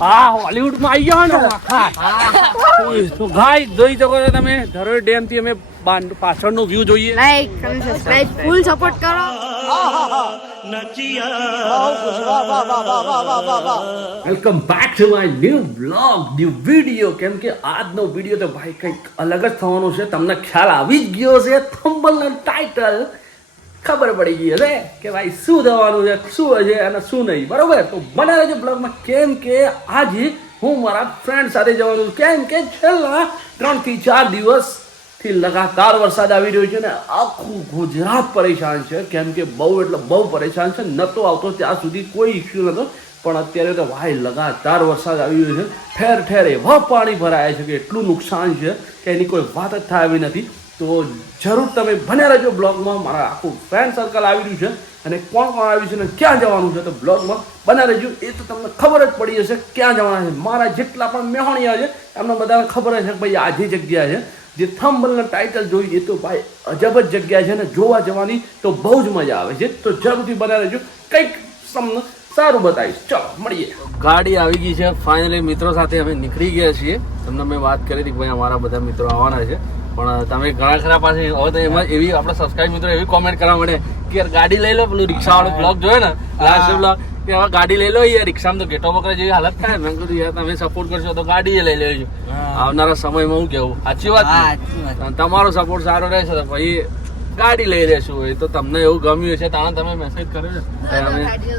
હા હોલિવૂડમાં આવી ગયો ને તો ગાય જોઈ શકો છો તમે ધરોઈ ડેમથી અમે પાછળનો વ્યૂ જોઈએ. લાઈક અને સબસ્ક્રાઇબ ફૂલ સપોર્ટ કરો. Welcome back to my new blog new video કેમ કે આજનો વીડિયો તો ભાઈ કંઈક અલગ જ થવાનો છે. તમને ખ્યાલ આવી જ ગયો છે થંબલ ટાઇટલ ખબર પડી ગઈ હશે કે ભાઈ શું થવાનું છે, શું હશે અને શું નહીં. બરોબર? તો મને રહેજો બ્લોગમાં કેમ કે આજે હું મારા ફ્રેન્ડ સાથે જવાનું છું. કેમ કે છેલ્લા ત્રણથી ચાર દિવસથી લગાતાર વરસાદ આવી રહ્યો છે ને આખું ગુજરાત પરેશાન છે. કેમ કે બહુ એટલે બહુ પરેશાન છે. નતો આવતો ત્યાં સુધી કોઈ ઇસ્યુ નતો પણ અત્યારે તો ભાઈ લગાતાર વરસાદ આવી રહ્યો છે. ઠેર ઠેર એવા પાણી ભરાયા છે કે એટલું નુકસાન છે કે એની કોઈ વાત જ થાય એવી નથી. તો જરૂર તમે બને રહેજો બ્લોગમાં. મારા આખું ફ્રેન્ડ સર્કલ આવી રહ્યું છે અને કોણ કોણ આવ્યું છે અને ક્યાં જવાનું છે તો બ્લોગમાં બને રહેજો. એ તો તમને ખબર જ પડી જશે ક્યાં જવાના છે. મારા જેટલા પણ મેહોણિયા છે, એમને બધાને ખબર છે કે ભાઈ આ જે જગ્યા છે, જે થંબલના ટાઇટલ જોઈ, એ તો ભાઈ અજબ જ જગ્યા છે ને જોવા જવાની તો બહુ જ મજા આવે છે. તો જરૂરથી બને રહેજો. કંઈક તમને સારું બતાવીશ. ચલો, મળીએ. ગાડી આવી ગઈ છે. ફાઇનલી મિત્રો સાથે અમે નીકળી ગયા છીએ. તમને મેં વાત કરી હતી ભાઈ અમારા બધા મિત્રો આવવાના છે. પણ તમે ઘણા ખરા પાસે હવે તો એમાં એવી આપણા સબસ્ક્રાઇબ મિત્રો એવી કોમેન્ટ કરવા મળે કે યાર ગાડી લઈ લો પેલું રિક્ષા વાળો બ્લોગ જોયો ને લાસ્ટ બ્લોગ કે હવે ગાડી લઈ લો યાર રિક્ષામાં તો ઘેટો બકરા જેવી હાલત થાય મેં કીધું યાર તમે સપોર્ટ કરશો તો ગાડી લઈ લેજો. આવનારા સમયમાં હું કેવું? સાચી વાત તમારો સપોર્ટ સારો રહેશે તો ભાઈ ગાડી લઈ લેશું. એ તો તમને એવું ગમ્યું છે તાણે તમે મેસેજ કર્યો છે.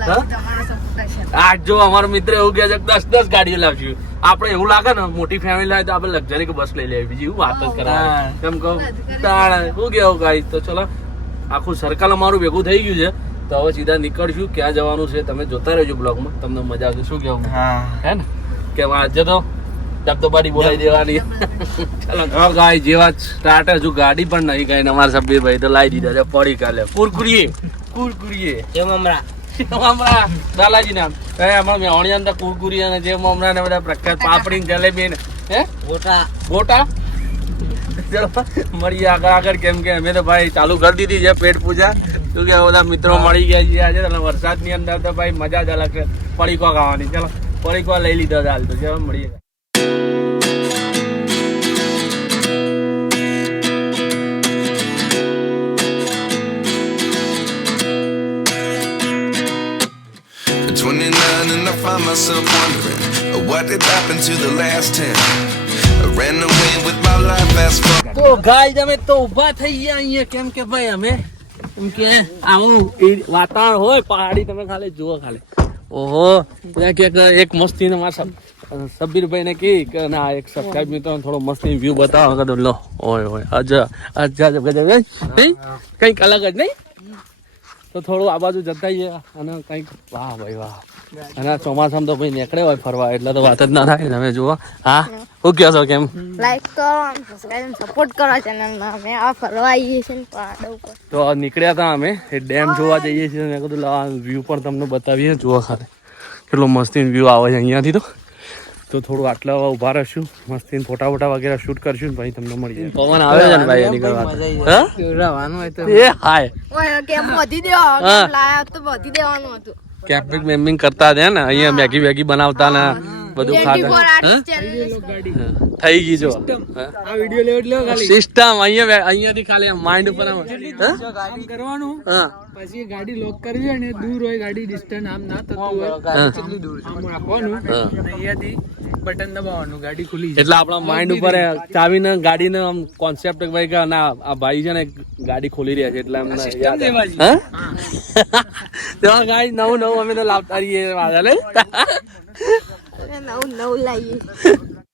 હા? આજ જો અમારો મિત્ર એવું કહે છે દસ દસ ગાડીઓ લાવશું. આપણે એવું લાગે ને મોટી ફેમિલી લાવે તો આપણે લક્ઝરી કે બસ લઈ લેવી બીજી એવું વાત જ કરાવે? કેમ કહું? તાણે શું કેવું ગાઈ તો ચલો આખું સર્કલ અમારું ભેગું થઈ ગયું છે. તો હવે સીધા નીકળશું. ક્યાં જવાનું છે તમે જોતા રહેજો બ્લોગમાં. તમને મજા આવશે. શું કહેવું? હે. ને? કે આજે તો દબદબાડી બોલાવી દેવાની. ચલો. ગાય જેવા સ્ટાર્ટ હજુ ગાડી પણ નહીં ગઈ અમારા ભાઈ તો લાવી દીધા છે પડી કાલે. કુરકુરીએ. કુરકુરીએ. હમણાં. દાલાજી નામ. એ અમારા મેહોણિયા અંદર કુરકુરી અને જે મમરા ને બધા પ્રખ્યાત પાપડી ને જલેબી ને હે? ગોટા. ચલો મળીએ આગળ આગળ કેમ કે અમે તો ભાઈ ચાલુ કરી દીધી છે પેટ પૂજા. શું કે બધા મિત્રો મળી ગયા છે આજે અને વરસાદની અંદર તો ભાઈ મજા જ અલગ છે. પડીકો ખાવાની. ચલો પડીકો લઈ લીધો હાલ તો. ચલો મળીએ. Myself wondering uh, what did happen to the last 10. I ran away with my life fast forward. તો ગાય અમે તો ઊભા થઈ ગયા અહીંયા કેમ કે ભાઈ અમે એમ કે આવું એ વાતાવરણ હોય પહાડી તમે ખાલી જુઓ ખાલી ઓહો ત્યાં ક્યાંક એક મસ્તી ને મારા સબ- સબ્બીરભાઈ ને કી કે ના એક સબસ્ક્રાઇબ મિત્રો થોડો મસ્તી વ્યૂ બતાવો કદો લો ઓય ઓય અજા અજા ગજબ નહીં કંઈક અલગ જ નહીં તો થોડું આ બાજુ જતા જઈએ અને કંઈક વાહ ભાઈ વાહ અને ચોમાસામાં તો ભાઈ નીકળે હોય ફરવા એટલે તો વાત જ ના થાય. તમે જુઓ. હા? શું કહો છો કેમ? લાઈક કરો સબસ્ક્રાઇબ સપોર્ટ કરો અમે આ ફરવા આવીએ છીએ તો નીકળ્યા હતા અમે. એ ડેમ જોવા જઈએ છીએ. મેં કીધું લાવ વ્યૂ પણ તમને બતાવીએ. જુઓ ખાલી. કેટલો મસ્તીન વ્યૂ આવે છે અહીંયાથી તો. તો થોડું આટલા ઊભા રહીશું. મસ્તી ફોટા ફોટા વગેરે શૂટ કરશું ને ભાઈ તમને મળી જાય પવન આવે છે ને ભાઈ એની કરવા એ હાય. ઓય કેમ વધી દેવા લાયક તો વધી દેવાનું હતું. કેમ્પિંગ મેમ્પિંગ કરતા હતા ને અહીંયા મેગી વેગી બનાવતા ને. બધું 24 ખાતા આર્ટિસ્ટ ચેનલ હા, થઈ ગઈ ખાલી. સિસ્ટમ અહીંયા અહીંયાથી ખાલી માઇન્ડ ઉપર આમ, કરવાનું. હા. પછી ગાડી લોક કરવી અને દૂર હોય ગાડી ડિસ્ટન્સ આમ ના થતું હોય. હા. આમ રાખવાનું. અહીંયાથી બટન દબાવવાનું ગાડી ખુલી જાય. એટલે આપણા માઇન્ડ ઉપર ચાવીને ગાડીને આમ કોન્સેપ્ટ ભાઈ કે ના આ ભાઈ છે ને ગાડી ખોલી રહ્યા છે એટલે એમને યાદ. હા? તેમાં ગાડી નવું નવું અમે તો લાવતા રહીએ લે. નવું નવ લાવીએ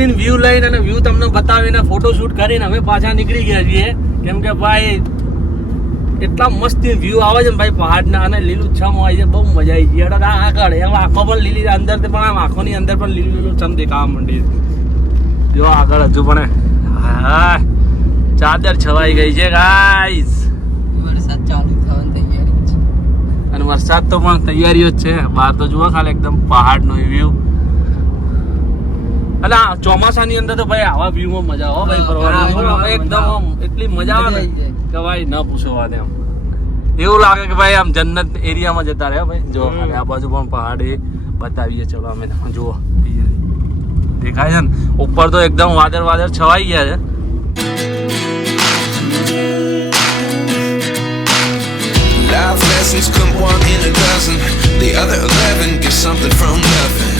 મસ્તીન વ્યૂ લઈને અને વ્યૂ તમને બતાવીને ફોટો શૂટ કરીને અમે પાછા નીકળી ગયા છીએ. કેમ કે ભાઈ એટલા મસ્ત વ્યૂ આવે છે ને ભાઈ પહાડના અને લીલું છમ હોય છે બહુ મજા આવી ગઈ. આ આગળ એમ આંખો પણ લીલી અંદર પણ આમ આંખોની અંદર પણ લીલું લીલું છમ દેખાવા માંડી જો આગળ હજુ પણ હા ચાદર છવાઈ ગઈ છે ગાઈસ વરસાદ ચાલુ થવાની તૈયારી છે. અને વરસાદ તો પણ તૈયારીઓ જ છે. બહાર તો જુઓ ખાલી એકદમ પહાડનો વ્યૂ અને આ ચોમાસાની અંદર તો ભાઈ આવા વ્યૂમાં મજા આવે ભાઈ ફરવાની. એકદમ આમ એટલી મજા આવે ને કે ભાઈ ન પૂછો વાત એમ. એવું લાગે કે ભાઈ આમ જન્નત એરિયામાં જતા રહ્યા ભાઈ. જો ખાલી આ બાજુ પણ પહાડે બતાવીએ ચલો અમે તમને જુઓ. દેખાય છે ને? ઉપર તો એકદમ વાદળ વાદળ છવાઈ ગયા છે. Life lessons come one in a dozen. The other eleven get something from nothing.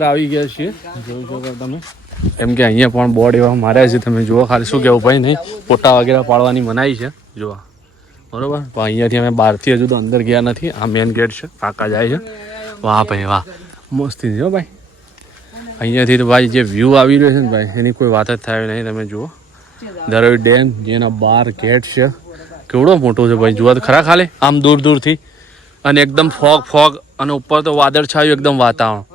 અંદર આવી ગયા છીએ. જોઈ શકો તમે. એમ કે અહીંયા પણ બોર્ડ એવા માર્યા છે, તમે જુઓ ખાલી શું કહેવું ભાઈ નહીં. ફોટા વગેરે પાડવાની મનાઈ છે. જુઓ. બરોબર? પણ અહીંયાથી અમે બહારથી હજુ તો અંદર ગયા નથી. આ મેન ગેટ છે. કાકા જાય છે. વાહ ભાઈ, વાહ. મસ્તી છે ભાઈ. અહીંયાથી તો ભાઈ જે વ્યૂ આવી રહ્યો છે ને ભાઈ, એની કોઈ વાત જ થાય નહીં. તમે જુઓ. દરોઈ ડેમ, જેના બાર ગેટ છે. કેવડો મોટો છે ભાઈ. જુઓ તો ખરા ખાલી. આમ દૂર દૂરથી. અને એકદમ ફોગ ફોગ અને ઉપર તો વાદળ છાયું એકદમ વાતાવરણ.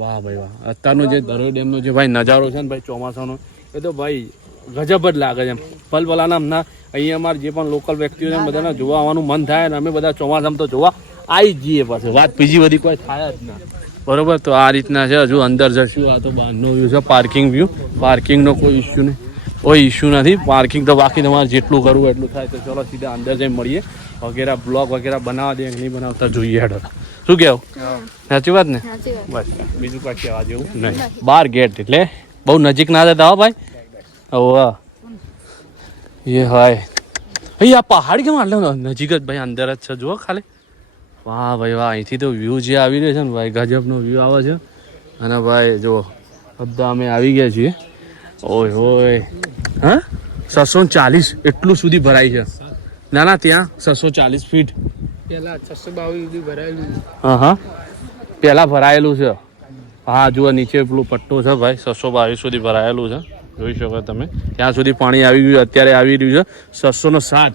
વાહ ભાઈ વાહ. અત્યારનો જે દરોઈ ડેમનો જે ભાઈ નજારો છે ને ભાઈ ચોમાસાનો એ તો ભાઈ ગજબ જ લાગે છે એમ. પલપલાના હમણાં અહીંયા અમારે જે પણ લોકલ વ્યક્તિઓ છે બધાને જોવા આવવાનું મન થાય ને અમે બધા ચોમાસામાં તો જોવા આવી જ જઈએ પાછું. વાત બીજી બધી કોઈ થાય જ ના. બરોબર તો આ રીતના છે હજુ અંદર જશું. આ તો બહારનો વ્યૂ છે પાર્કિંગ વ્યૂ પાર્કિંગનો કોઈ ઇસ્યુ નહીં. કોઈ ઇસ્યુ નથી. પાર્કિંગ તો બાકી તમારે જેટલું કરવું એટલું થાય. તો ચલો સીધા અંદર જઈને મળીએ. વગેરે બ્લોગ વગેરે બનાવવા દે નહીં બનાવતા જોઈએ હેડો. શું કહેવું સાચી વાત ને? સાચી બસ બીજું કઈ કહેવા જેવું નહીં. બાર ગેટ એટલે બહુ નજીક ના જતા હો ભાઈ. વાહ એ હાય. અહીં આ પહાડ કેમ આટલો નજીક જ ભાઈ અંદર જ છે. જુઓ ખાલી. વાહ ભાઈ વાહ. અહીંથી તો વ્યૂ જે આવી રહ્યો છે ને ભાઈ ગજબનો વ્યૂ આવે છે. અને ભાઈ જો બધા અમે આવી ગયા છીએ. ઓય હોય. હા? છસો ચાલીસ. એટલું સુધી ભરાય છે. ના ના ત્યાં છસો ચાલીસ ફીટ પેલા ભરાયેલું. હા હા પહેલા ભરાયેલું છે. હા, જુઓ, નીચે પેલું પટ્ટો છે ભાઈ, છસો બાવીસ સુધી ભરાયેલું છે. જોઈ શકો તમે. ત્યાં સુધી પાણી આવી ગયું અત્યારે આવી રહ્યું છે છસો ને સાત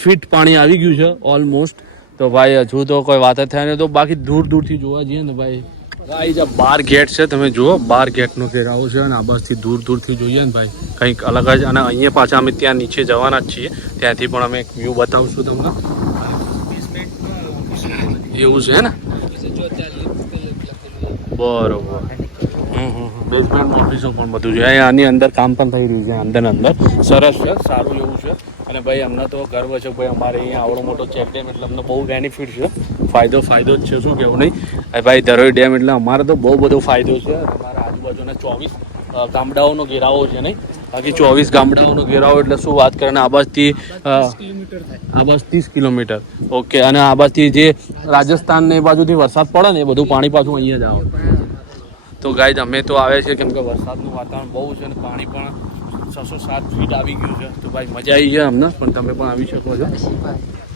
ફીટ પાણી આવી ગયું છે ઓલમોસ્ટ તો ભાઈ, હજુ તો કોઈ વાત જ થાય નહીં. તો બાકી દૂર દૂરથી જોવા જઈએ ને ભાઈ. ભાઈ જે બાર ગેટ છે, તમે જુઓ, બાર ગેટનો ઘેરાવો છે અને આ બસથી દૂર દૂરથી જોઈએ ને ભાઈ. કંઈક અલગ જ, અને અહીંયા પાછા અમે ત્યાં નીચે જવાના જ છીએ. ત્યાંથી પણ અમે એક વ્યૂ બતાવશું તમને. એવું છે ને? બરોબર. બેઝમેન્ટ ઓફિસો પણ બધું છે. અહીંયા આની અંદર કામ પણ થઈ રહ્યું છે, અંદર અંદર. સરસ છે, સારું એવું છે. અને ભાઈ, અમને તો ગર્વ છે, ભાઈ, અમારે અહીંયા આવડો મોટો ચેક ડેમ એટલે અમને બહુ બેનિફિટ છે. ફાયદો ફાયદો જ છે, શું કહેવું નહીં. ભાઈ, ધરોઈ ડેમ એટલે અમારે તો બહુ બધો ફાયદો છે. અમારા આજુબાજુના ચોવીસ ગામડાઓનો ઘેરાવો છે નહીં? બાકી ચોવીસ ગામડાઓનો ઘેરાવો એટલે શું વાત કરે? આબાજથી આબાજ ત્રીસ કિલોમીટર. ઓકે, અને આબાજથી જે રાજસ્થાન ને એ બાજુથી વરસાદ પડે ને એ બધું પાણી પાછું અહીંયા જ આવે. તો ગાય અમે તો આવે છે કેમ કે વરસાદનું વાતાવરણ બહુ છે અને પાણી પણ છસો સાત ફીટ આવી ગયું છે. તો ભાઈ મજા આવી ગયા અમને, પણ તમે પણ આવી શકો છો.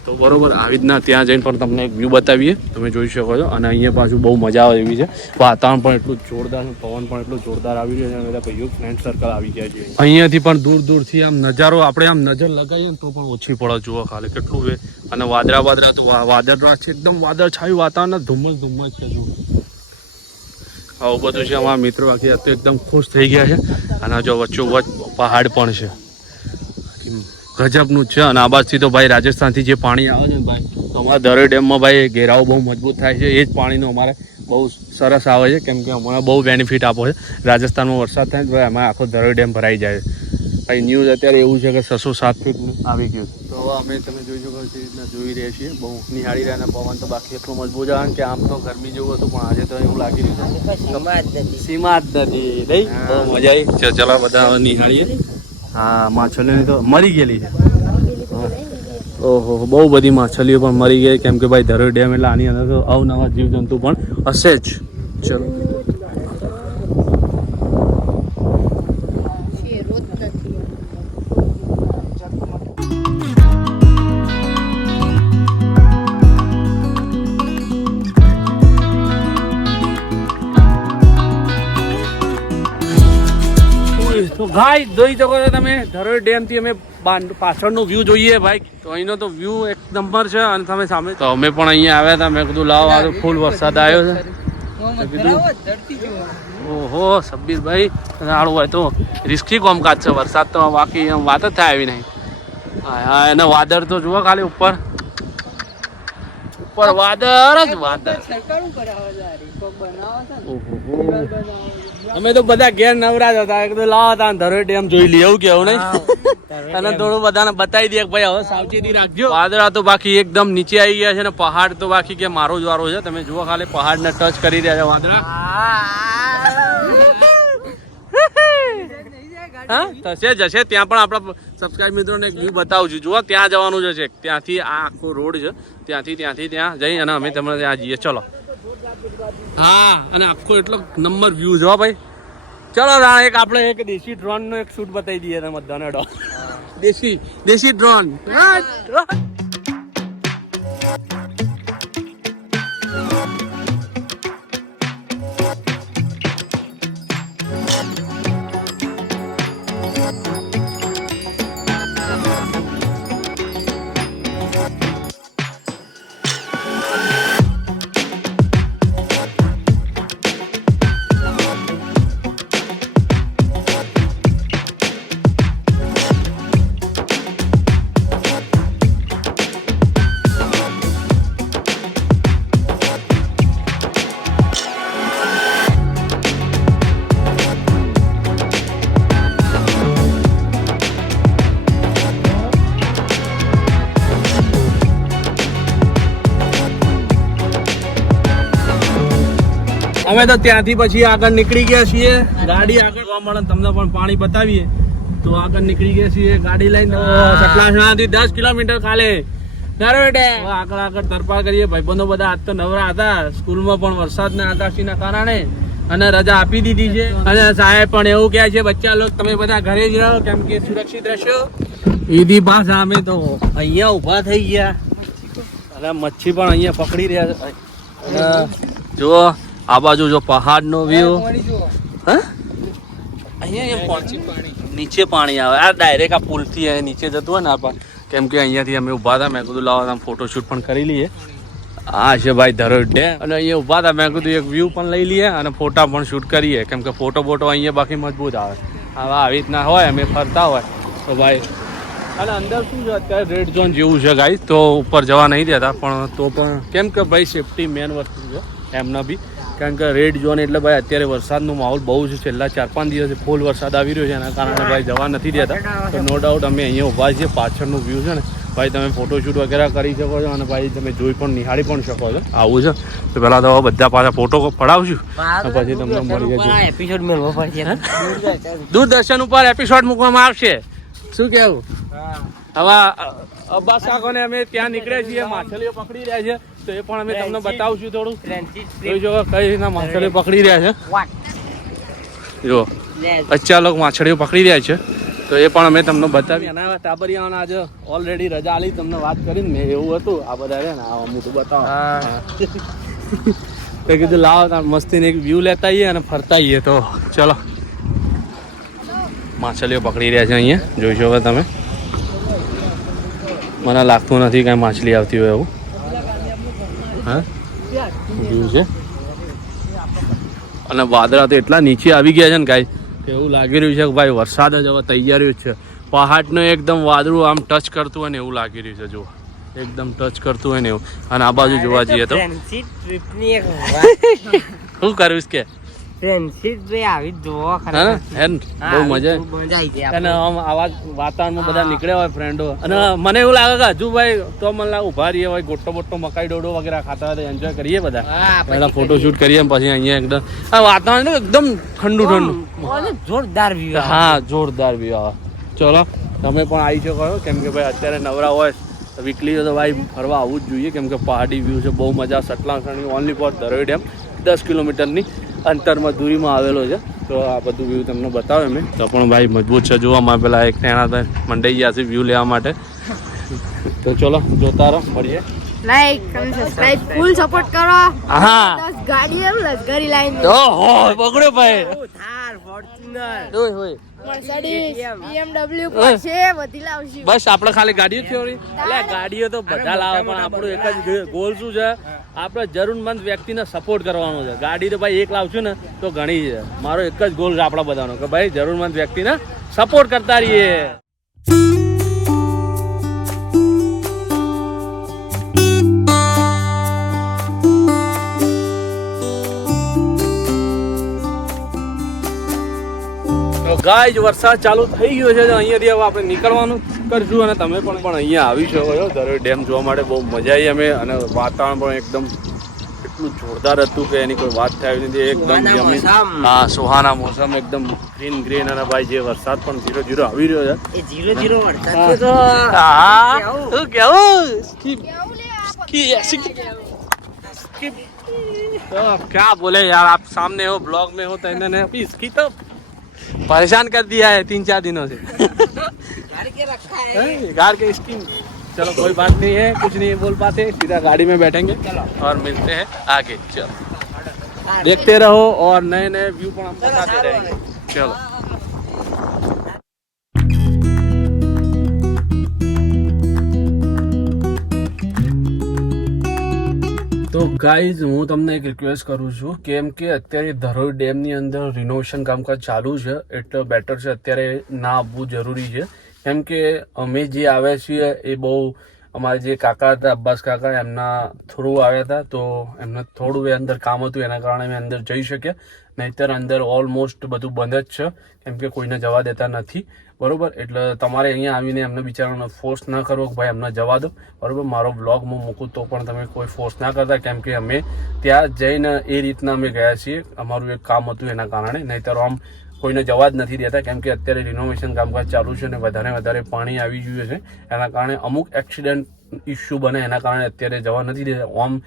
તો બરોબર, આવી રીતના ત્યાં જઈને પણ તમને એક વ્યૂ બતાવીએ. તમે જોઈ શકો છો. અને અહીંયા પાછું બહુ મજા આવે એવી છે. વાતાવરણ પણ એટલું જોરદાર છે, પવન પણ એટલું જોરદાર આવી રહ્યો છે અને બધા ભાઈઓ ફ્રેન્ડ સર્કલ આવી ગયા છે. અહીંયાથી પણ દૂર દૂરથી આમ નજારો, આપણે આમ નજર લગાવીએ ને તો પણ ઓછી પડે જુઓ ખાલી કેટલું વે અને વાદળા વાદળા તો વાદળા છે, એકદમ વાદળ છાયું વાતાવરણ ધુમ્મસ ધુમ્મસ છે જુઓ. આવું બધું છે અમારા મિત્રો બાકી આ તો એકદમ ખુશ થઈ ગયા છે. અને જો વચ્ચોવચ્ચ પહાડ પણ છે. ગજબનું છે અને આ બાજુથી તો ભાઈ રાજસ્થાનથી જે પાણી આવે છે ને ભાઈ તો અમારા દરોઈ ડેમમાં ભાઈ ઘેરાવો બહુ મજબૂત થાય છે. એ જ પાણીનો અમારે બહુ સરસ આવે છે. કેમ કે અમને બહુ બેનિફિટ આપો છે. રાજસ્થાનમાં વરસાદ થાય ભાઈ અમારે આખો દરોઈ ડેમ ભરાઈ જાય છે. ભાઈ ન્યૂઝ અત્યારે એવું છે કે છસો સાત ફીટ આવી ગયું છે. તો હવે અમે તમે જોઈ શકો છો રીતના જોઈ રહ્યા છીએ. બહુ નિહાળી રહ્યા અને પવન તો બાકી એટલું મજબૂત આવે કે આમ તો ગરમી જેવું હતું પણ આજે તો એવું લાગી રહ્યું છે. સીમા જ નથી. નહીં? બહુ મજા આવી. ચલો બધા નિહાળીએ. હા માછલીઓની તો મરી ગયેલી છે. ઓહો, બહુ બધી માછલીઓ પણ મરી ગઈ. કેમ કે ભાઈ ધરોઈ ડેમ એટલે આની અંદર તો અવનવા જીવજંતુ પણ હશે જ. ચલો. ભાઈ જોઈ શકો છો તમે ધરોઈ ડેમથી અમે પાછળનો વ્યૂ જોઈએ ભાઈ. તો અહીંનો તો વ્યૂ એક નંબર છે અને તમે સામે તો અમે પણ અહીંયા આવ્યા હતા મેં કીધું લાવો આ તો ફૂલ વરસાદ આવ્યો છે. કીધું ઓહો સબ્બીરભાઈ સારું હોય તો રિસ્કી કામકાજ છે વરસાદ તો બાકી એમ વાત જ થાય આવી નહીં. હા હા એને વાદળ તો જુઓ ખાલી ઉપર. ઉપર વાદળ જ વાદળ. ઓહો. અમે તો બધા ઘેર નવરા જ હતા. એકદમ લાવો અને ધરોઈ ડેમ જોઈ લઈએ એવું કેવું નહીં? અને થોડું બધાને બતાવી દે કે ભાઈ હવે સાવચેતી રાખજો. વાદળા તો બાકી એકદમ નીચે આવી ગયા છે ને પહાડ તો બાકી કે મારો જ વારો છે. તમે જુઓ ખાલી પહાડને ટચ કરી રહ્યા છે વાદળા. હા થશે જશે. ત્યાં પણ આપણા સબસ્ક્રાઈબ મિત્રોને એક વ્યૂ બતાવું છું. જુઓ ત્યાં જવાનું જશે છે ત્યાંથી આ આખો રોડ છે. ત્યાંથી ત્યાંથી ત્યાં જઈ અને અમે તમને ત્યાં જઈએ. ચલો. હા અને આખો એટલો નંબર વ્યૂ જોવા ભાઈ. ચલો રા એક આપણે એક દેશી ડ્રોન નો એક શૂટ બતાવી દઈએ તમે બધાને ડો દેશી દેશી ડ્રોન અમે તો ત્યાંથી પછી આગળ નીકળી ગયા છીએ. ગાડી આગળ મળે તમને પણ પાણી બતાવીએ. તો આગળ નીકળી ગયા છીએ ગાડી લઈને. સતલાસણાથી દસ કિલોમીટર ખાલે. આગળ આગળ તરપાળ કરીએ. ભાઈબંધો બધા આજ તો નવરા હતા. સ્કૂલમાં પણ વરસાદના આગાશીના કારણે અને રજા આપી દીધી છે. અને સાહેબ પણ એવું કહે છે, બચ્ચા લોક તમે બધા ઘરે જ રહો, કેમ કે સુરક્ષિત રહેશો. ઈદી પાસ અમે તો અહીંયા ઊભા થઈ ગયા. અને મચ્છી પણ અહીંયા પકડી રહ્યા છે. જુઓ આ બાજુ જો પહાડનો વ્યૂ હા? અહીંયા અહીંયા નીચે પાણી આવે. આ ડાયરેક્ટ આ પુલથી અહીંયા નીચે જતું હોય ને આ કેમ કે અહીંયાથી અમે ઊભા હતા મેં કીધું લાવો તમે ફોટોશૂટ પણ કરી લઈએ. આ છે ભાઈ ધરોઈ ડેમ અને અહીંયા ઊભા હતા મેં કીધું એક વ્યૂ પણ લઈ લઈએ અને ફોટા પણ શૂટ કરીએ. કેમ કે ફોટો બોટો અહીંયા બાકી મજબૂત આવે. હવે આવી રીતના હોય અમે ફરતા હોય. તો ભાઈ અને અંદર શું છે? અત્યારે રેડ ઝોન જેવું છે ગાઈ તો ઉપર જવા નહીં દેતા પણ તો પણ કેમ કે ભાઈ સેફટી મેન વસ્તુ છે એમના બી. કારણ કે રેડ ઝોન એટલે ભાઈ અત્યારે વરસાદનો માહોલ બહુ છે. છેલ્લા ચાર પાંચ દિવસે ફૂલ વરસાદ આવી રહ્યો છે. એના કારણે ભાઈ જવા નથી દેતા. તો નો ડાઉટ અમે અહીંયા ઊભા છીએ. પાછળનું વ્યૂ છે ને ભાઈ તમે ફોટોશૂટ વગેરે કરી શકો છો અને ભાઈ તમે જોઈ પણ નિહાળી પણ શકો છો. આવું છે. તો પહેલાં તો બધા પાછા ફોટો પડાવશું. પછી તમને મળી જશે. એપિસોડ દૂરદર્શન. ઉપર એપિસોડ મૂકવામાં આવશે. શું કેવું હવે અબ્બાસ કાકોને અમે ત્યાં નીકળ્યા છીએ. માછલીઓ પકડી રહ્યા છે. તો એ પણ અમે તમને બતાવશું થોડું. જોઈ જો કઈ રીતના માછલીઓ પકડી રહ્યા છે. જો બચ્ચા લોકો માછલીઓ પકડી રહ્યા છે. તો એ પણ અમે તમને બતાવી એના ટાબરિયાના આજે ઓલરેડી રજા આલી તમને વાત કરીને મેં એવું હતું. આ બધા રે ને આ મોટું બતાવો. તો કીધું લાવો તાર મસ્તીને એક વ્યૂ લેતા આવીએ અને ફરતા આવીએ તો. ચલો. માછલીઓ પકડી રહ્યા છે અહીંયા. જોઈ શકો તમે. મને લાગતું નથી કાંઈ માછલી આવતી હોય એવું. હા? વ્યૂ છે? અને વાદળા તો એટલા નીચે આવી ગયા છે ને કાંઈ કે એવું લાગી રહ્યું છે કે ભાઈ વરસાદ જ હવે તૈયારી જ છે. પહાડનું એકદમ વાદળું આમ ટચ કરતું હોય ને એવું લાગી રહ્યું છે જો એકદમ ટચ કરતું હોય ને એવું. અને આ બાજુ જોવા જઈએ તો. શું કર્યું કે? ફ્રેન્ડશીપ આવી જોવો હા? ને? બહુ મજા બહુ મજા આવી જાય અને આમ આવા વાતાવરણમાં બધા નીકળ્યા હોય ફ્રેન્ડો અને મને એવું લાગે કે હજુ ભાઈ તો મને લાગે ઊભા રહીએ હોય ગોટો બોટો મકાઈ ડોડો વગેરે ખાતા હોય એન્જોય કરીએ બધા. પહેલા ફોટો શૂટ કરીએ પછી અહીંયા એકદમ આ વાતાવરણ એકદમ ઠંડુ ઠંડુ. જોરદાર વ્યૂ હા જોરદાર વ્યૂ આવે. ચલો તમે પણ આવી શકો કેમ કે ભાઈ અત્યારે નવરા હોય તો વીકલી તો ભાઈ ફરવા આવવું જ જોઈએ. કેમ કે પહાડી વ્યૂ છે બહુ મજા સટલાસણી ઓનલી ફોર ધરોઈ ડેમ દસ કિલોમીટરની અંતરમાં દૂરીમાં આવેલો છે. તો આ બધું વ્યૂ તમને બતાવે મેં. તો પણ ભાઈ મજબૂત છે જોવામાં પેલા એક ટેણા મંડાઈ ગયા છે વ્યૂ લેવા માટે. તો ચલો જોતા રહો મળીએ. લાઈક અને સબસ્ક્રાઇબ ફૂલ સપોર્ટ કરો. હા. ગાડી એમ લશ્કરી લાઈન તો હો બગડ્યો ભાઈ. થાર ફોર્ચ્યુનર ઓય. છે બસ આપણે ખાલી ગાડીઓ જ એટલે ગાડીઓ તો બધા લાવે પણ આપણું એક જ ગોલ શું છે? આપણે જરૂરમંદ વ્યક્તિને સપોર્ટ કરવાનો છે. ગાડી તો ભાઈ એક લાવશું ને તો ઘણી છે. મારો એક જ ગોલ છે આપણા બધાનો કે ભાઈ જરૂરમંદ વ્યક્તિને સપોર્ટ કરતા રહીએ. ગાય વરસાદ ચાલુ થઈ ગયો છે અહીંયાથી હવે આપણે નીકળવાનું. કરશું અને તમે પણ પણ અહીંયા આવી શકો છો દરોઈ ડેમ જોવા માટે બહુ મજા આવી અમે અને વાતાવરણ પણ એકદમ એટલું જોરદાર હતું કે એની કોઈ વાત થાય એવી નથી એકદમ જમીન હા સુહાના મોસમ એકદમ ગ્રીન ગ્રીન અને ભાઈ જે વરસાદ પણ ધીરે ધીરે આવી રહ્યો છે એ જીરો જીરો વરસાદ છે તો હા શું કેવું skip, skip, skip, skip. तो अब क्या बोले यार आप सामने हो ब्लॉग में हो तो इन्होंने अभी इसकी तो परेशान कर दिया है तीन चार दिनों से गाड़ी के रखा है हैं, गाड़ के स्कीम चलो कोई बात नहीं है कुछ नहीं बोल पाते सीधा गाड़ी में बैठेंगे और मिलते हैं आगे चलो देखते रहो और नए नए व्यू पर हम बताते रहेंगे चलो તો ગાઈઝ હું તમને એક રિક્વેસ્ટ કરું છું કેમ કે અત્યારે ધરોઈ ડેમની અંદર રિનોવેશન કામકાજ ચાલુ છે એટલે બેટર છે અત્યારે ના આવવું જરૂરી છે કેમ કે અમે જે આવ્યા છીએ એ બહુ અમારા જે કાકા હતા, અબ્બાસ કાકા, એમના થ્રુ આવ્યા હતા, તો એમને થોડું એ અંદર કામ હતું, એના કારણે અમે અંદર જઈ શક્યા. નહીંતર અંદર ઓલમોસ્ટ બધું બંધ જ છે, કેમ કે કોઈને જવા દેતા નથી. બરોબર? એટલે તમારે અહીંયા આવીને એમને બિચારાને ફોર્સ ના કરવો કે ભાઈ એમને જવા દો. બરોબર? મારો બ્લોગ હું મૂકું તો પણ તમે કોઈ ફોર્સ ના કરતા, કેમ કે અમે ત્યાં જઈને એ રીતના અમે ગયા છીએ. અમારું એક કામ હતું એના કારણે. નહીંતર આમ કોઈને જવા જ નથી દેતા, કેમ કે અત્યારે રિનોવેશન કામકાજ ચાલુ છે અને વધારે વધારે પાણી આવી ગયું છે. એના કારણે અમુક એક્સિડન્ટ ઇસ્યુ બને, એના કારણે અત્યારે જવા નથી દેતા. ઓમ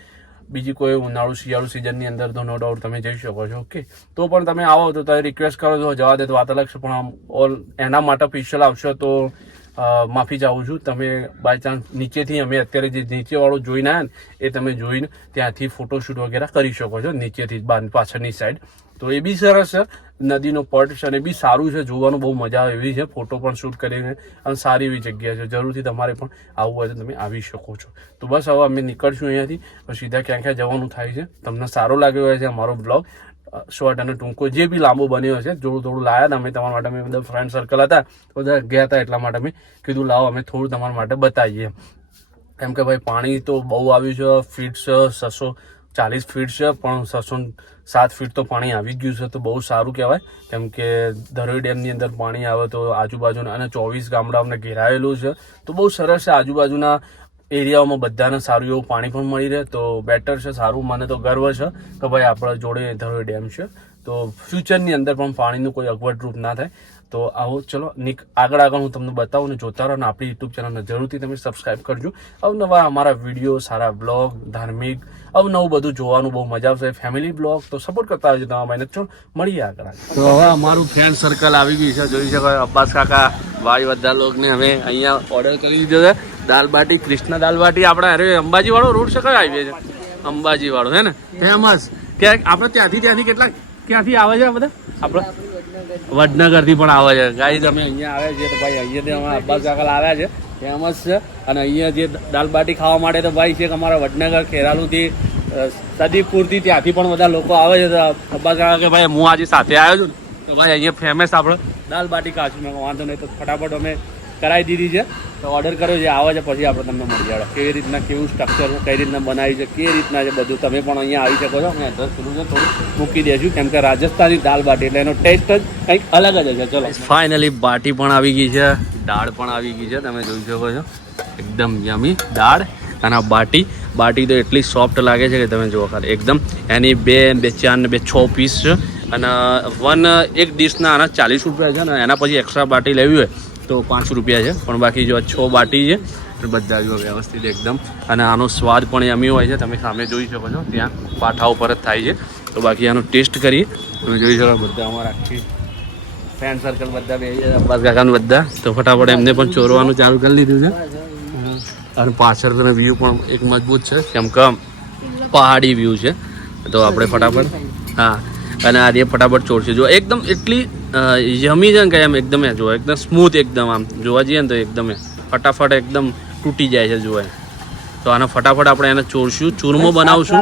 બીજી કોઈ ઉનાળુ, શિયાળુ સિઝનની અંદર તો નો ડાઉટ તમે જઈ શકો છો. ઓકે તો પણ તમે આવો, તો તમે રિક્વેસ્ટ કરો છો જવા દે તો વાત અલગ છે, પણ આમ ઓલ એના માટે સ્પેશિયલ આવશો તો માફી ચાહું છું. તમે બાય ચાન્સ નીચેથી અમે અત્યારે જે નીચેવાળો જોઈને આવ્યા ને, એ તમે જોઈને ત્યાંથી ફોટોશૂટ વગેરે કરી શકો છો, નીચેથી બાર પાછળની સાઈડ તો એ બી સરસ છે. નદીનો પટ છે અને બી સારું છે. જોવાનું બહુ મજા આવે એવી છે. ફોટો પણ શૂટ કરીને અને સારી એવી જગ્યા છે. જરૂરથી તમારે પણ આવવું હોય તો તમે આવી શકો છો. તો બસ હવે અમે નીકળશું અહીંયાથી. સીધા ક્યાં ક્યાં જવાનું થાય છે. તમને સારો લાગ્યો હોય છે અમારો બ્લોગ શોર્ટ અને ટૂંકો જે બી લાંબો બન્યો છે થોડું થોડું લાયા ને અમે તમારા માટે, અમે બધા ફ્રેન્ડ સર્કલ હતા, બધા ગયા હતા એટલા માટે અમે કીધું, લાવો, અમે થોડું તમારા માટે બતાવીએ એમ. કે, ભાઈ, પાણી તો બહુ આવ્યું છે ફીટ છે, છસો ચાલીસ ફીટ છે, પણ છસો સાત ફીટ તો પાણી આવી ગયું છે, તો બહુ સારું કહેવાય કેમ કે ધરોઈ ડેમની અંદર પાણી આવે તો આજુબાજુના અને ચોવીસ ગામડા અમને ઘેરાયેલું છે, તો બહુ સરસ છે, આજુબાજુના એરિયાઓમાં બધાને સારું એવું પાણી પણ મળી રહે, તો બેટર છે, સારું. મને તો ગર્વ છે કે ભાઈ આપણા જોડે ધરોઈ ડેમ છે. તો ફ્યુચરની અંદર પણ પાણીનું કોઈ અગવડ રૂપ ના થાય. તો આવો ચલો નીક આગળ આગળ હું તમને બતાવું ને જોતા રહો અને આપણી યુટ્યુબ ચેનલને જરૂરથી તમે સબસ્ક્રાઇબ કરજો. અવનવા અમારા વીડિયો સારા બ્લોગ ધાર્મિક અવનવું બધું જોવાનું બહુ મજા આવશે. ફેમિલી બ્લોગ તો સપોર્ટ કરતા આવજો તમારા ભાઈને. ચલો મળીએ આગળ તો હવે અમારું ફ્રેન્ડ સર્કલ આવી ગયું છે. જોઈ શકો અબ્બાસ કાકા ભાઈ બધા લોકોને હવે અહીંયા ઓર્ડર કરી દીધો છે. દાલ બાટી કૃષ્ણ દાલ બાટી આપણે અરે અંબાજી વાળો રોડ છે કયો આવી છે? અંબાજી વાળો હે ને? ફેમસ ત્યાં આપણે ત્યાંથી ત્યાંથી કેટલા ક્યાંથી આવે છે આ બધા? આપણે વડનગરથી પણ આવે છે. ગાઈઝ અમે અહીંયા આવ્યા છીએ તો ભાઈ અહીંયાથી અમારા અબ્બાસ કાકા આવ્યા છે ફેમસ છે. અને અહીંયા જે દાલબાટી ખાવા માટે તો ભાઈ છે અમારા વડનગર ખેરાલુથી સદીપુરથી ત્યાંથી પણ બધા લોકો આવે છે. તો અબ્બાસ કાકા કે ભાઈ, હું આજે સાથે આવ્યો છું તો ભાઈ, અહીંયા ફેમસ આપણે દાલબાટી ખાશું. મેં વાંધો નહીં, તો ફટાફટ અમે કરાવી દીધી છે. તો ઓર્ડર કર્યો છે, આવે છે, પછી આપણે તમને મળી જાડો કેવી રીતના, કેવું સ્ટ્રક્ચર કઈ રીતના બનાવ્યું છે, કેવી રીતના છે બધું તમે પણ અહીંયા આવી શકો છો. અમે એડ્રેસ પેલું છે, થોડું મૂકી દેજું કેમ કે રાજસ્થાની દાલ બાટી, એટલે એનો ટેસ્ટ જ કંઈક અલગ જ છે ચલો. ફાઇનલી બાટી પણ આવી ગઈ છે. દાળ પણ આવી ગઈ છે, તમે જોઈ શકો છો. એકદમ યમી દાળ અને બાટી. બાટી તો એટલી સોફ્ટ લાગે છે કે તમે જુઓ ખાલી. એકદમ એની બે બે, ચાર ને બે, છ પીસ છે. અને વન એક ડીશના આના ચાલીસ રૂપિયા છે ને એના પછી એક્સ્ટ્રા બાટી લેવી હોય તો પાંચ રૂપિયા છે. પણ બાકી જો છ બાટી છે બધા જો વ્યવસ્થિત એકદમ. અને આનો સ્વાદ પણ યમી હોય છે. તમે સામે જોઈ શકો છો. ત્યાં પાઠા ઉપર જ થાય છે. તો બાકી આનો ટેસ્ટ કરીએ. તમે જોઈ શકો બધા અમારા આખી ફ્રેન્ડ સર્કલ બધા બે અબ્બાસ કાકાનું બધા. તો ફટાફટ એમને પણ ચોરવાનું ચાલુ કરી લીધું છે. અને પાછળ તમે વ્યૂ પણ એક મજબૂત છે. કેમ કે પહાડી વ્યૂ છે. તો આપણે ફટાફટ, હા. અને આજે ફટાફટ ચોરશે. જો એકદમ એટલી યમી છે ને કે એમ એકદમ એ જોવા એકદમ સ્મૂથ એકદમ આમ. જોવા જઈએ ને તો એકદમ એ ફટાફટ એકદમ તૂટી જાય છે જોવા. તો આને ફટાફટ આપણે એને ચોરશું. ચૂરમો બનાવશું.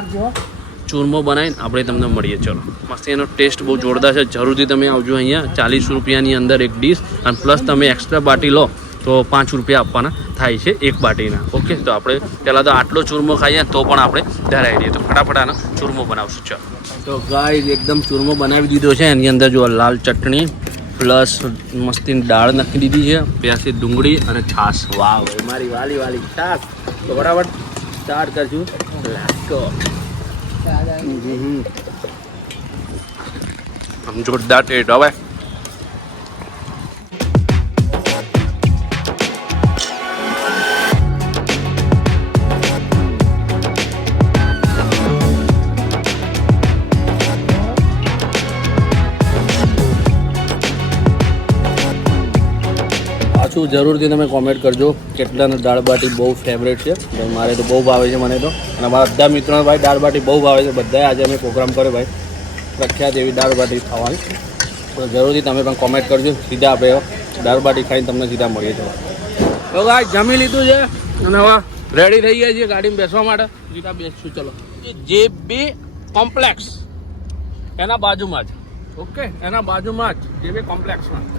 ચૂરમો બનાવીને આપણે તમને મળીએ. ચલો. મસ્ત એનો ટેસ્ટ બહુ જોરદાર છે. જરૂરથી તમે આવજો અહીંયા. ચાલીસ રૂપિયાની અંદર એક ડીશ અને પ્લસ તમે એક્સ્ટ્રા બાટી લો તો પાંચ રૂપિયા આપવાના થાય છે એક બાટીના. ઓકે તો આપણે પહેલાં તો આટલો ચૂરમો ખાઈએ તો પણ આપણે ધરાવી દઈએ તો ફટાફટ આનો ચૂરમો બનાવશું. ચલો. તો ગાય એકદમ ચૂરમો બનાવી દીધો છે. એની અંદર જો લાલ ચટણી પ્લસ મસ્તીની દાળ નાખી દીધી છે. પ્યાસી ડુંગળી અને છાશ. વાવ મારી વાલી વાલી છાશ. તો બરાબર સ્ટાર્ટ કરશું. આમ જોરદાર ટેટ હવે પાછું જરૂરથી તમે કોમેન્ટ કરજો. કેટલાને દાળ બાટી બહુ ફેવરેટ છે. મારે તો બહુ ભાવે છે મને તો. અને મારા બધા મિત્રો ભાઈ દાળ બાટી બહુ ભાવે છે. બધાએ આજે અમે પ્રોગ્રામ કર્યો ભાઈ. પ્રખ્યાત એવી દાળ બાટી ખાવાની. તો જરૂરથી તમે પણ કોમેન્ટ કરજો. સીધા આપણે દાળ બાટી ખાઈને તમને સીધા મળીએ છીએ. તો ભાઈ જમી લીધું છે. અને હવે રેડી થઈ ગયા છીએ ગાડીમાં બેસવા માટે. સીધા બેસશું, ચલો. જે બી કોમ્પ્લેક્સ એના બાજુમાં જ. ઓકે એના બાજુમાં જ જે B કોમ્પ્લેક્સમાં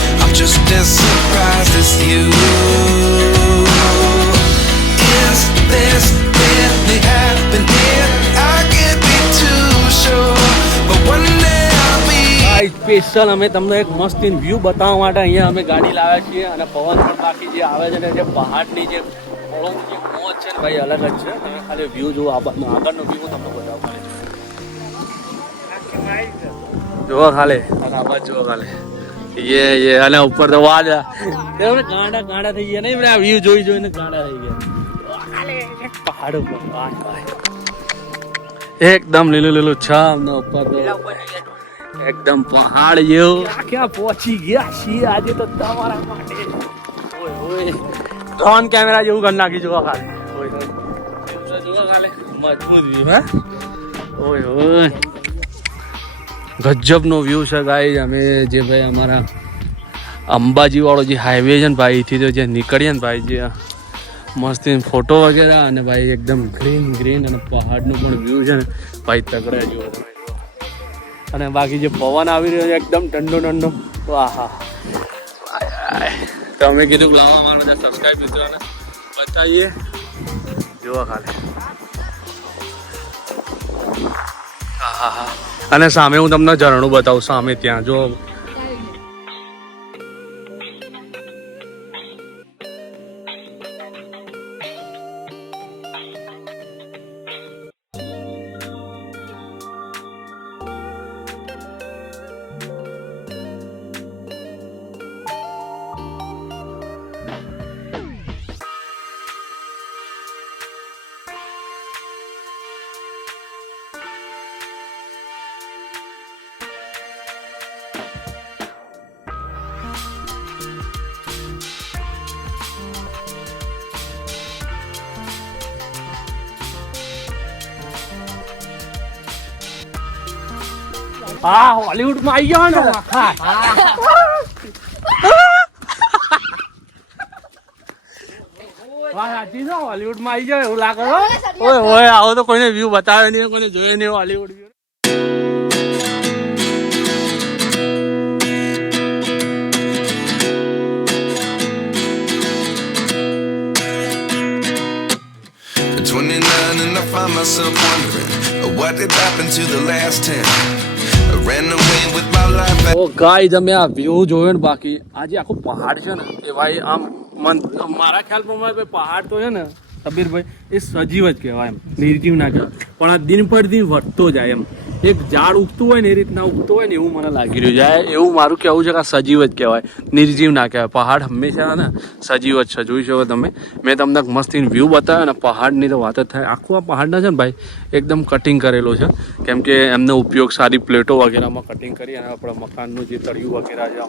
Just as surprised as you. Is this really happening? I can't be too sure, but one day I'll be. આ સ્પેશિયલ અમે તમને એક મસ્ત વ્યૂ બતાવવા માટે અહીંયા અમે ગાડી લાવ્યા છીએ અને પવન પણ બાકી જે આવે છે ને જે પહાડની જે પવનની જે મોજ છે ને ભાઈ અલગ જ છે તમે ખાલી વ્યૂ જુઓ આગળનો વ્યૂ તમને બતાવું જોવા જુઓ ખાલી અને આ જુઓ ખાલી યે યે અને ઉપર તો વાજ એમને ગાંડા ગાંડા થઈ ગયા. નહીં આ વ્યૂ જોઈ જોઈને ગાંડા થઈ ગયા. પહાડ ઉપર. વાહ એકદમ લીલું લીલું છામ ને ઉપર તો એકદમ પહાડ જેવું. ક્યાં પહોંચી ગયા છીએ? આજે તો તમારા માટે. ઓય ઓય. ડ્રોન કેમેરા જેવું કરી નાખી જોવા ખાલી. ઓય ઓય. જોવા ખાલે? મજબૂત વ્યૂ હે? ઓય ઓય. ગજબનો વ્યૂ છે ગાઈ અમે જે ભાઈ અમારા અંબાજીવાળો જે હાઈવે છે ને ભાઈ અહીંથી તો જે નીકળીએ ને ભાઈ, જે મસ્ત ફોટો વગેરે અને ભાઈ એકદમ ગ્રીન ગ્રીન અને પહાડનું પણ વ્યૂ છે ને ભાઈ, તગડા જુઓ. અને બાકી જે પવન આવી રહ્યો છે, એકદમ ઠંડો ઠંડો. આહા. તો અમે કીધું લાવવા લાવો અમારા બધા સબસ્ક્રાઈબ મિત્રોને બતાવીએ. જોવા ખાલી. આહા અને સામે હું તમને ઝરણું બતાવું સામે ત્યાં. જો હા હોલીવુડમાં આવી ગયો ને હા હોલીવુડમાં આવી ગયો એવું લાગે ઓય ઓય આવો તો કોઈને વ્યૂ બતાવે નહીં કોઈને જોઈએ નહીં Hollywood view Find myself wondering what did happen to the last 10 oh guy તમે આ વ્યૂ જોયો ને બાકી. આજે આખો પહાડ છે ને. એ ભાઈ, આમ મન મારા ખ્યાલ પ્રમાણે પહાડ તો છે ને, સબીરભાઈ, એ સજીવ જ કહેવાય એમ. નિર્જીવ ના કહેવાય. પણ આ દિન પર દિન વધતો જાય એમ. એક ઝાડ ઉગતું હોય ને એ રીતના ઉગતું હોય ને એવું મને લાગી રહ્યું. છે એવું મારું કહેવું છે કે સજીવ જ કહેવાય. નિર્જીવ ના કહેવાય. પહાડ હંમેશા ને સજીવ જ છે. જોઈ શકો તમે. મેં તમને મસ્ત વ્યૂ બતાવ્યો અને પહાડની તો વાત જ થાય. આખું આ પહાડના છે ને ભાઈ, એકદમ કટિંગ કરેલો છે. કેમ કે એમનો ઉપયોગ સારી પ્લેટો વગેરેમાં કટિંગ કરી અને આપણા મકાનનું જે તળિયું વગેરે છે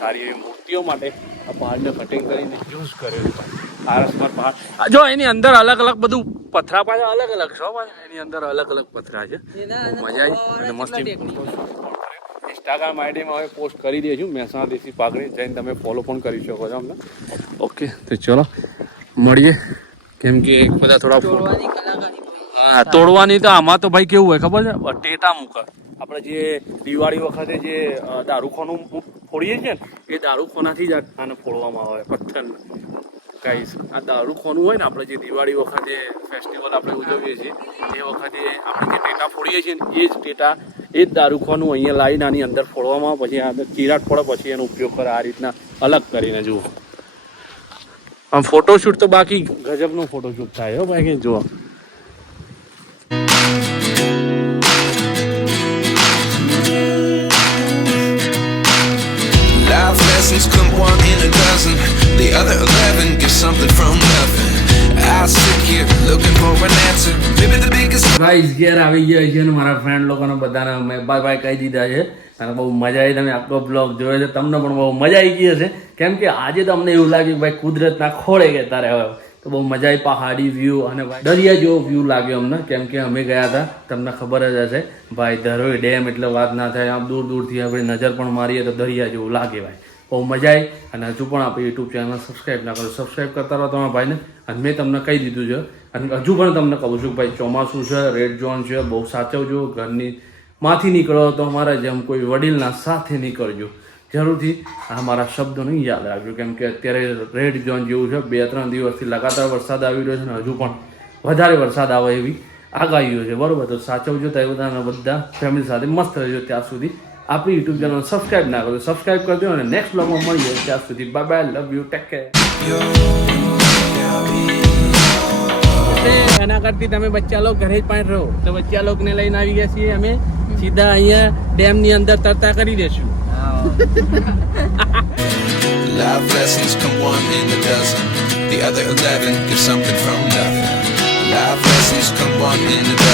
સારી એવી મૂર્તિઓ માટે આ પહાડને કટિંગ કરીને યુઝ કરેલું છે જો એની અંદર અલગ અલગ બધું પથરા પાછા અલગ અલગ છો હો એની અંદર અલગ અલગ પથરા છે. મજા આવી. અને મસ્ત. ઇન્સ્ટાગ્રામ આઈડીમાં હવે પોસ્ટ કરી દઈશું મહેસાણા દેશી પાઘડી જઈને તમે ફોલો પણ કરી શકો છો અમને. ઓકે તો ચલો. મળીએ. કેમ કે બધા થોડા તોડવાની હા તોડવાની તો આમાં તો ભાઈ કેવું હોય ખબર છે? ટેટા મૂકે આપણે જે દિવાળી વખતે જે દારૂખોનું ફોડીએ છીએ ને એ દારૂખોનાથી જ આને ફોડવામાં આવે પથ્થર ગાઈસ, આ દારૂખોનું હોય ને આપણે જે દિવાળી વખતે ફેસ્ટિવલ આપણે ઉજવીએ છીએ, એ વખતે આપણે જે ટેટા ફોડીએ છીએ ને, એ જ ટેટા, એ જ દારૂખોનું અહીંયા લાવીને આની અંદર ફોડવામાં, પછી આ કિરાટ ફોડો પછી એનો ઉપયોગ કરે આ રીતના અલગ કરીને, જુઓ. આમ ફોટોશૂટ તો બાકી ગજબનો ફોટોશૂટ થાય, હો ભાઈ, કે જુઓ. Biggest ઘેર આવી ગયા છે અને મારા ફ્રેન્ડ લોકોને બધાને મેં બાય કહી દીધા છે. અને બહુ મજા આવી. તમે આખો બ્લોગ જોયો છે. તમને પણ બહુ મજા આવી ગઈ હશે. કેમ કે આજે તમને એવું લાગ્યું કે ભાઈ કુદરતના ખોળે કે તારે હવે. તો બહુ મજા આવી. પહાડી વ્યૂ અને ભાઈ દરિયા જેવો વ્યૂ લાગ્યો અમને. કેમ કે અમે ગયા હતા. તમને ખબર જ હશે. ભાઈ ધરોઈ ડેમ એટલે વાત ના થાય. આમ દૂર દૂરથી આપણે નજર પણ મારીએ તો દરિયા જેવું લાગે ભાઈ. બહુ મજા આવી. અને હજુ પણ આપણે યુટ્યુબ ચેનલ સબસ્ક્રાઈબ ના કરો. સબસ્ક્રાઈબ કરતા રહો તમારા ભાઈને. અને મેં તમને કહી દીધું છે. અને હજુ પણ તમને કહું છું કે ભાઈ ચોમાસું છે રેડ ઝોન છે, બહુ સાચવજો. ઘરની માંથી નીકળો તો અમારા જેમ કોઈ વડીલના સાથે નીકળજો. જરૂરથી આ મારા શબ્દોને યાદ રાખજો. કેમ કે અત્યારે રેડ ઝોન જેવું છે. બે ત્રણ દિવસથી લગાતાર વરસાદ આવી રહ્યો છે ને હજુ પણ વધારે વરસાદ આવે એવી આગાહીઓ છે. બરાબર? તો સાચવજો. તો એ બધાના બધા ફેમિલી સાથે મસ્ત રહેજો ત્યાં સુધી. આપણી યુટ્યુબ ચેનલ સબસ્ક્રાઈબ ના કરો સબસ્ક્રાઈબ કરજો અને નેક્સ્ટ બ્લોગમાં મળીએ ત્યાં સુધી bye bye love you take care એના કરતી તમે બચ્ચા લોકો ઘરે જ પણ રહો તો બચ્ચા લોકો ને લઈને આવી ગયા છીએ અમે સીધા અહીંયા ડેમની અંદર તરતા કરી દેશું life lessons come one in a dozen. The other eleven give something from nothing. Life lessons come one in a dozen.